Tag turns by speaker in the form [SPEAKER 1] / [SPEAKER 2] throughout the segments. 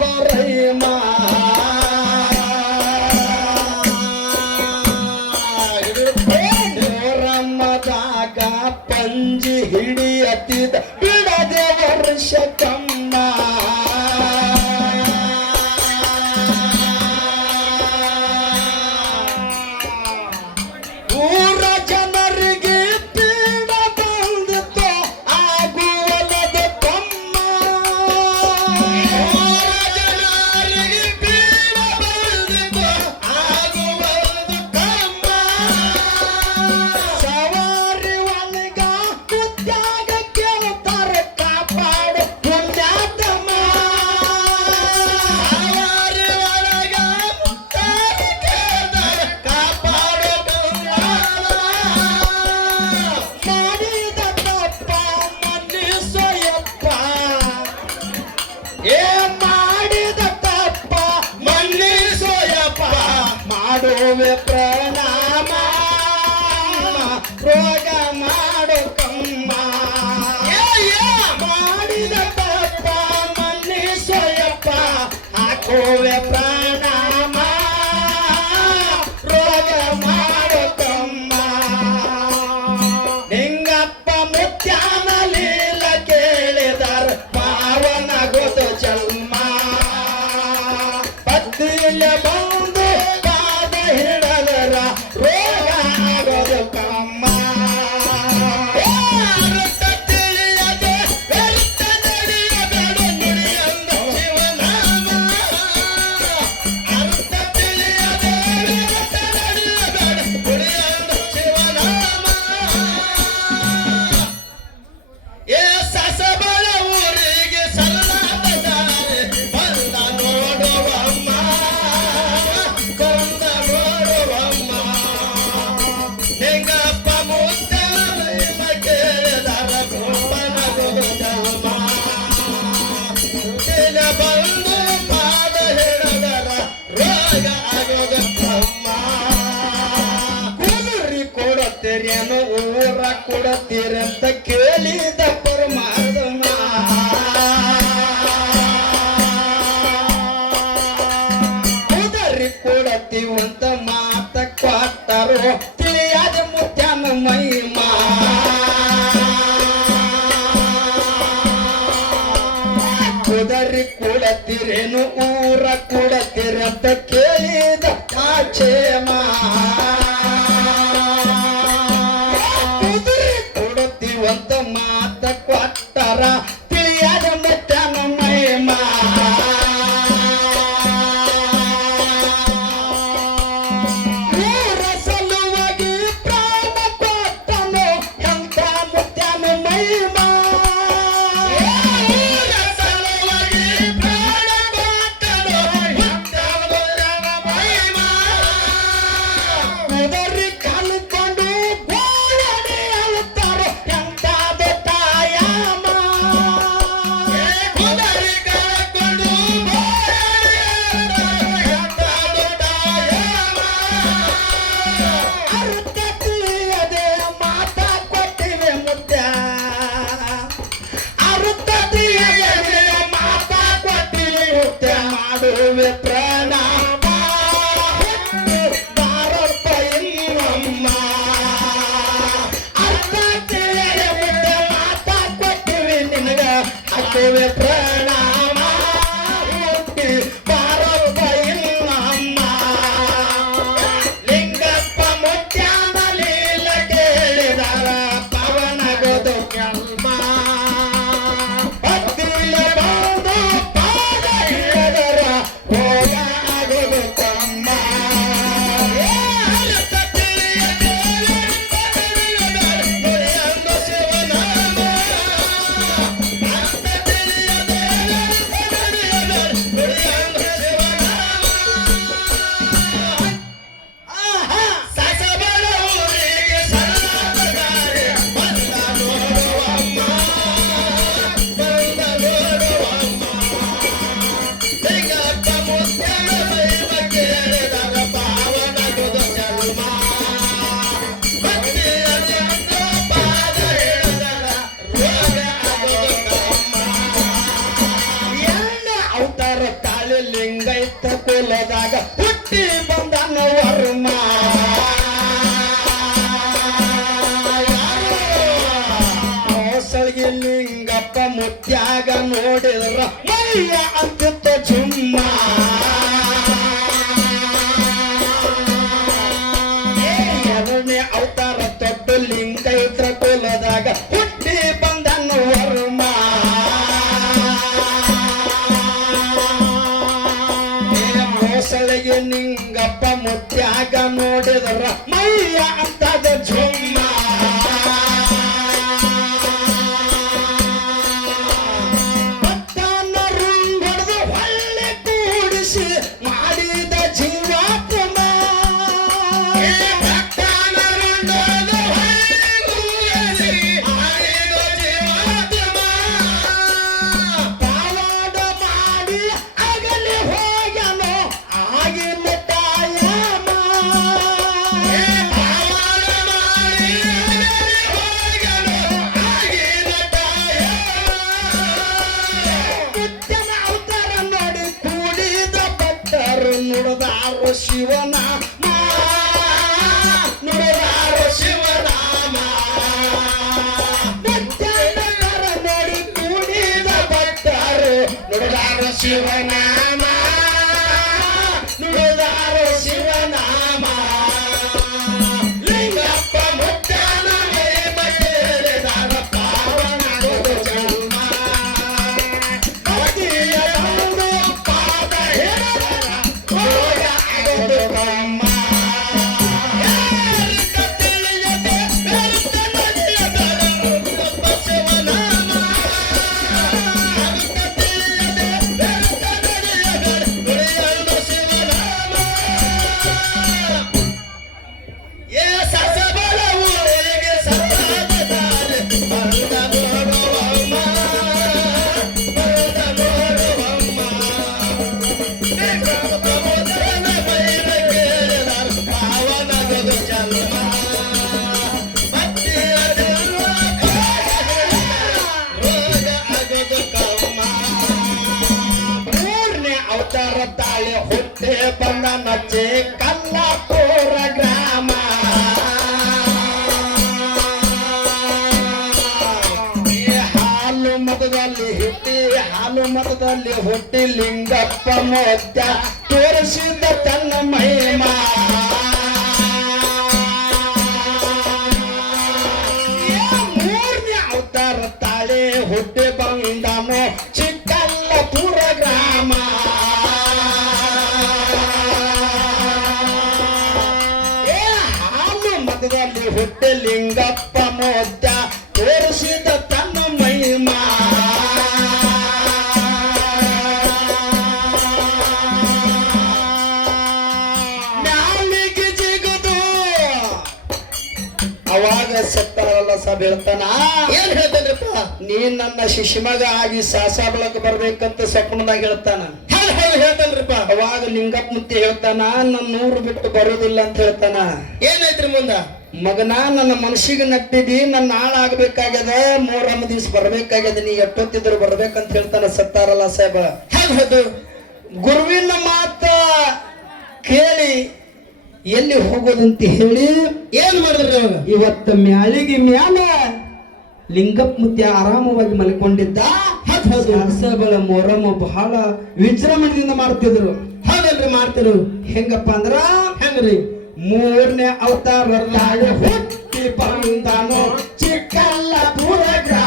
[SPEAKER 1] ಬಾರೈ ಮಾ ಏನೋ ಊರ ಕೊಡತ್ತೀರಂತ ಕೇಳಿದ ಪರಮಾತ್ಮ ಕುದರಿ ಕೊಡತ್ತೀವಂತ ಮಾತ ಕೊಟ್ಟರು ತಿಳಿಯಾದ ಮುತ್ಯನ ಮಹಿಮಾ ಕುದರಿ ಕೊಡತ್ತೀರೇನು ಊರ ಕೊಡತ್ತೀರಂತ ಕೇಳಿದ ಆಚೇಮ ver. ನೆಲದಾಗ ಹುಟ್ಟಿ ಮೋಸಳೆಗೆ ನಿಂಗಪ್ಪ ಮುತ್ಯಾಗ ನೋಡಿದ್ರ ಮೈಯ ಅಂತದ ಝುಮ್ಮ. ನುಡಿದಾರು ಮತದಲ್ಲಿ ಹುಟ್ಟಿ ಲಿಂಗಪ್ಪ ಮೋದ್ಯ ತೋರಿಸಿದ ತನ್ನ ಮಹಿಮಾ. ಸತ್ತಾರಲ್ಲ ಬೀಳ್ತಾನ?
[SPEAKER 2] ಏನ್ ಹೇಳ್ತೇನ್ರಿಪ್ಪ
[SPEAKER 1] ನೀ ನನ್ನ ಶಿಶುಮಗ ಆಗಿ ಸಾಸಾಬಳಕ ಬರ್ಬೇಕಂತ ಸ್ವಪ್ನದಾಗ ಹೇಳ್ತಾನ.
[SPEAKER 2] ಹೇಳ್ತೇನ್ರಪ್ಪ.
[SPEAKER 1] ಅವಾಗ ಲಿಂಗಪ್ಪ ಮುತ್ತಿ ಹೇಳ್ತಾನ ನನ್ನ ಊರು ಬಿಟ್ಟು ಬರೋದಿಲ್ಲ ಅಂತ ಹೇಳ್ತಾನ.
[SPEAKER 2] ಏನೈತ್ರಿ ಮುಂದ?
[SPEAKER 1] ಮಗನ ನನ್ನ ಮನಸ್ಸಿಗೆ ನಟ್ಟಿದಿ ನನ್ನ ಹಾಳಾಗಬೇಕಾಗ್ಯದ ಮೂರಮ್ಮ ದಿವ್ಸ ಬರ್ಬೇಕಾಗ್ಯದ ನೀ ಎಷ್ಟೊತ್ತಿದ್ರು ಬರ್ಬೇಕಂತ ಹೇಳ್ತಾನ ಸತ್ತಾರಲ್ಲ ಸಾಹೇಬ. ಗುರುವಿನ ಮಾತ ಕೇಳಿ ಎಲ್ಲಿ ಹೋಗೋದಂತ ಹೇಳಿ
[SPEAKER 2] ಏನ್ ಮಾಡಿದ್ರಿ ಅವಾಗ?
[SPEAKER 1] ಇವತ್ತ ಮ್ಯಾಳಿಗೆ ಮ್ಯಾಲ ಲಿಂಗಪ್ಪ ಮುತ್ಯ ಆರಾಮವಾಗಿ ಮಲ್ಕೊಂಡಿದ್ದ. ಹಸಬಳ ಮೊರಮ ಬಹಳ ವಿಜೃಂಭಣೆಯಿಂದ ಮಾಡ್ತಿದ್ರು.
[SPEAKER 2] ಹಾಗಲ್ರಿ ಮಾಡ್ತಿರು?
[SPEAKER 1] ಹೆಂಗಪ್ಪ ಅಂದ್ರ
[SPEAKER 2] ಹೆಂಗ್ರಿ?
[SPEAKER 1] ಮೂರನೇ ಅವತಾರ ಹುಟ್ಟಿ ಬಂದನು. ಚಿಕ್ಕಲ್ಲಪುರ ಗ್ರಾಮ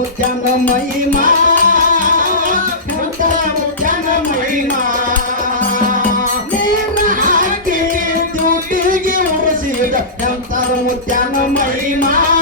[SPEAKER 1] ಮುತ್ಯಾನ ಮಹಿಮಾ ಮುತ್ತಲ ಮಹಿಮಾ. ನೀರ್ನ ಹಾಕಿ ಮಹಿಮಾ.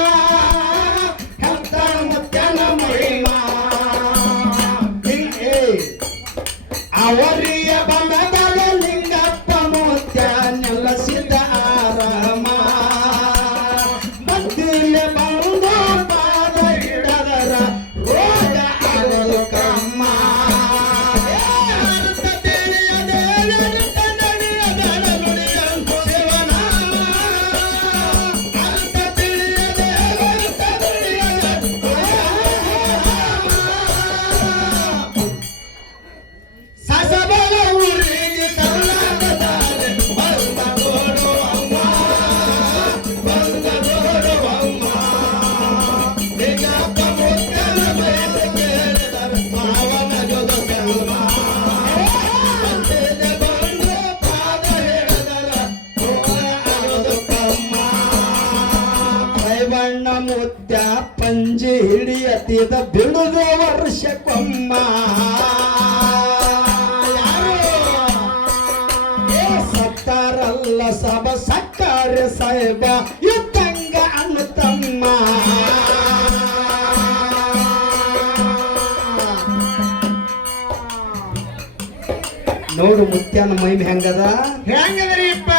[SPEAKER 1] ಹಿಡಿಯತಿದ ಬಿಡುದು ವರ್ಷ ಕೊಮ್ಮ ಸತ್ತಾರಲ್ಲ ಸಭ ಸಕ್ಕಾರ ಸಾಹೇಬ ಇದ್ದಂಗ ಅಣ್ಣ ತಮ್ಮ. ನೋಡು ಮುತ್ಯನ ಮೈಮ್ ಹೆಂಗದ?
[SPEAKER 2] ಹೆಂಗದ್ರಿಪ್ಪ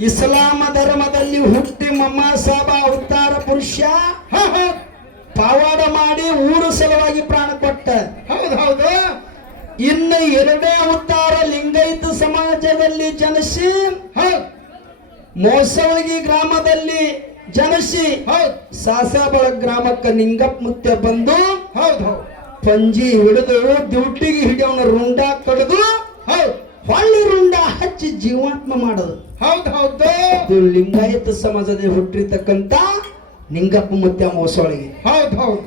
[SPEAKER 1] ಇಸ್ಲಾಮ ಧರ್ಮದಲ್ಲಿ ಹುಟ್ಟಿ ಮಮ್ಮ ಸಾಬ ಅವತಾರ ಪುರುಷ
[SPEAKER 2] ಹ, ಹ.
[SPEAKER 1] ಪವಾಡ ಮಾಡಿ ಊರು ಸಲುವಾಗಿ ಪ್ರಾಣ ಕೊಟ್ಟ.
[SPEAKER 2] ಹೌದು ಹೌದು.
[SPEAKER 1] ಇನ್ನು ಎರಡೇ ಅವತಾರ ಲಿಂಗಾಯತ ಸಮಾಜದಲ್ಲಿ ಜನಸಿ
[SPEAKER 2] ಹೌದು.
[SPEAKER 1] ಮೋಸವಗಿ ಗ್ರಾಮದಲ್ಲಿ ಜನಸಿ
[SPEAKER 2] ಹೌದು.
[SPEAKER 1] ಸಾಸಾಬಳ ಗ್ರಾಮಕ್ಕೆ ನಿಂಗಪ್ಪ ಮುತ್ಯ ಬಂದು
[SPEAKER 2] ಹೌದು ಹೌದು.
[SPEAKER 1] ಪಂಜಿ ಹಿಡಿದು ಡ್ಯೂಟಿಗೆ ಹಿಡಿಯವನ ರುಂಡ ಕಡಿದು
[SPEAKER 2] ಹೌದು.
[SPEAKER 1] ಹೊಳ್ಳಿ ರುಂಡ ಹಚ್ಚಿ ಜೀವಾತ್ಮ ಮಾಡೋದು.
[SPEAKER 2] ಹೌದು ಹೌದು.
[SPEAKER 1] ಲಿಂಗಾಯತ ಸಮಾಜದಲ್ಲಿ ಹುಟ್ಟಿರ್ತಕ್ಕಂಥ ನಿಂಗಪ್ಪ ಮುತ್ಯ ಮೋಸೊಳಗೆ.
[SPEAKER 2] ಹೌದು ಹೌದು.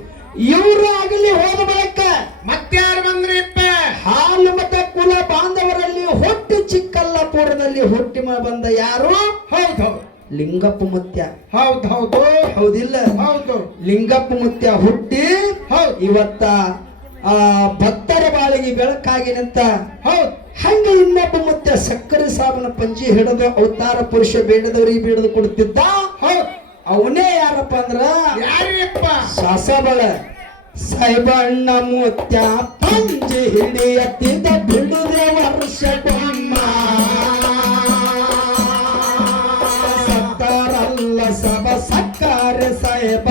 [SPEAKER 1] ಇವರು ಆಗಲಿ ಹೋದ ಬಳಿಕ
[SPEAKER 2] ಮತ್ತಾರು ಬಂದ್ರೆ
[SPEAKER 1] ಹಾಲು ಮತ ಕುಲ ಬಾಂಧವರಲ್ಲಿ ಹುಟ್ಟಿ ಚಿಕ್ಕಲ್ಲಪುರದಲ್ಲಿ ಹುಟ್ಟಿ ಬಂದ ಯಾರು?
[SPEAKER 2] ಹೌದು ಹೌದು.
[SPEAKER 1] ಲಿಂಗಪ್ಪ ಮುತ್ಯ.
[SPEAKER 2] ಹೌದು ಹೌದು.
[SPEAKER 1] ಹೌದಿಲ್ಲ.
[SPEAKER 2] ಹೌದು
[SPEAKER 1] ಲಿಂಗಪ್ಪ ಮುತ್ಯ ಹುಟ್ಟಿ
[SPEAKER 2] ಹೌದು.
[SPEAKER 1] ಇವತ್ತ ಆ ಭಕ್ತರ ಬಾಳಿಗೆ ಬೆಳಕಾಗಿ ನಿಂತ
[SPEAKER 2] ಹೌದು.
[SPEAKER 1] ಹಂಗ ಇನ್ನೊಬ್ಬ ಮುತ್ಯ ಸಕ್ಕರೆ ಸಾಬನ ಪಂಜಿ ಹಿಡಿದು ಅವತಾರ ಪುರುಷ ಬೇಡದವರಿಗೆ ಬೇಡದು ಕೊಡ್ತಿದ್ದ
[SPEAKER 2] ಹೌದು
[SPEAKER 1] ಅವನೇ ಯಾರಪ್ಪ ಅಂದ್ರ?
[SPEAKER 2] ಯಾರಪ್ಪ
[SPEAKER 1] ಸಾಸಬಳ ಸೈಬಣ್ಣ ಮುತ್ಯ ಪಂಜಿ ಹಿಡಿಯತ್ತಿದ್ದ ಬಿಡುದೇ ವರ್ಷ ಬೊಮ್ಮ ಸತ್ತಾರಲ್ಲ ಸಬ ಸಕ್ಕಾರ ಸಾಹೇಬ.